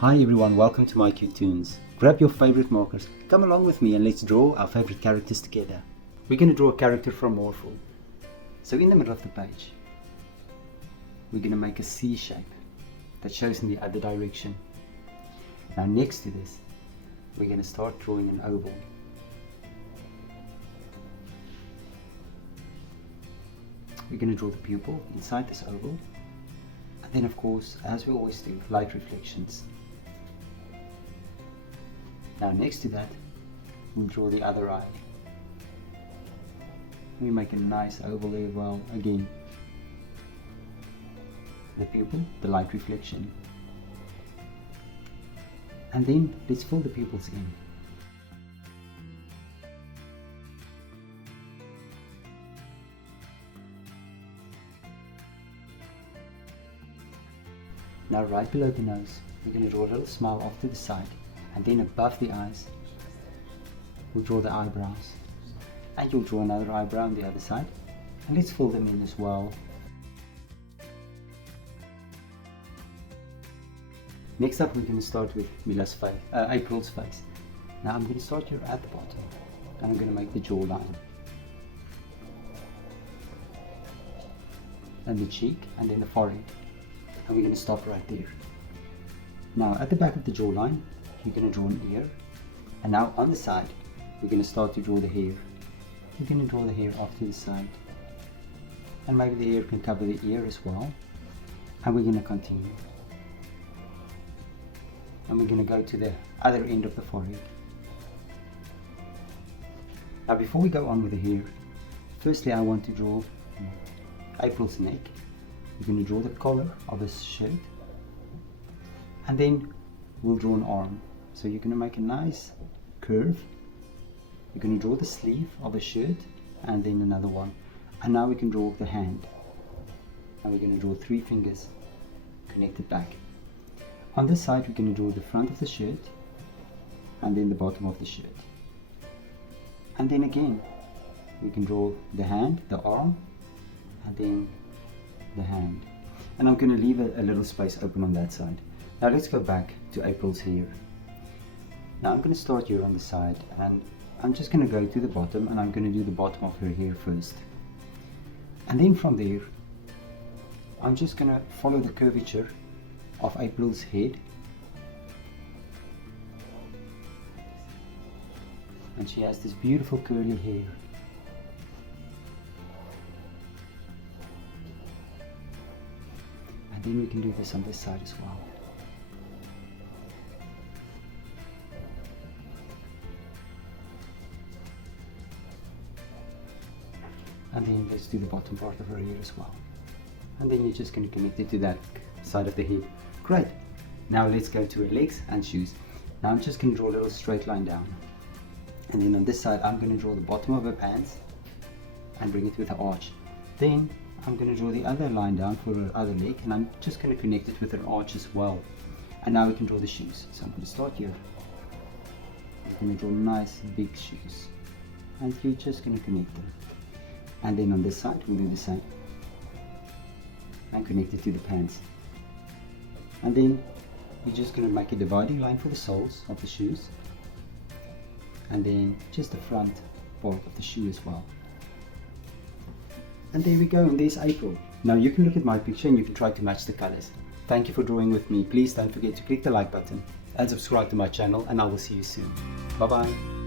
Hi everyone, welcome to mycutetoons. Grab your favorite markers, come along with me and let's draw our favorite characters together. We're going to draw a character from Morphle. So in the middle of the page, we're going to make a C shape that shows in the other direction. Now next to this, we're going to start drawing an oval. We're going to draw the pupil inside this oval. And then of course, as we always do, light reflections. Now next to that, we'll draw the other eye. We make a nice oval there well, again. The pupil, the light reflection. And then let's fill the pupils in. Now right below the nose, we're going to draw a little smile off to the side, and then above the eyes, we'll draw the eyebrows. And you'll draw another eyebrow on the other side, and let's fill them in as well. Next up, we're going to start with April's face. Now I'm going to start here at the bottom, and I'm going to make the jawline, and the cheek, and then the forehead. And we're going to stop right there. Now at the back of the jawline, you're going to draw an ear. And now on the side, we're going to start to draw the hair. You're going to draw the hair off to the side. And maybe the hair can cover the ear as well. And we're going to continue. And we're going to go to the other end of the forehead. Now before we go on with the hair, firstly I want to draw April's neck. We're going to draw the collar of his shirt, and then we'll draw an arm. So you're going to make a nice curve. You're going to draw the sleeve of a shirt, and then another one. And now we can draw the hand. And we're going to draw 3 fingers connected back. On this side, we're going to draw the front of the shirt, and then the bottom of the shirt. And then again, we can draw the hand, the arm, and then the hand. And I'm going to leave a little space open on that side. Now let's go back to April's hair. Now I'm going to start here on the side, and I'm just going to go to the bottom, and I'm going to do the bottom of her hair first. And then from there, I'm just going to follow the curvature of April's head. And she has this beautiful curly hair. And then we can do this on this side as well. And then let's do the bottom part of her hair as well. And then you're just going to connect it to that side of the head. Great. Now let's go to her legs and shoes. Now I'm just going to draw a little straight line down. And then on this side I'm going to draw the bottom of her pants and bring it with an arch. Then I'm going to draw the other line down for her other leg, and I'm just going to connect it with an arch as well. And now we can draw the shoes. So I'm going to start here. I'm going to draw nice big shoes, and you're just going to connect them. And then on this side we'll do the same, and connect it to the pants. And then you're just going to make a dividing line for the soles of the shoes, and then just the front part of the shoe as well. And there we go, and there's April. Now you can look at my picture and you can try to match the colors. Thank you for drawing with me. Please don't forget to click the like button and subscribe to my channel, and I will see you soon. Bye bye.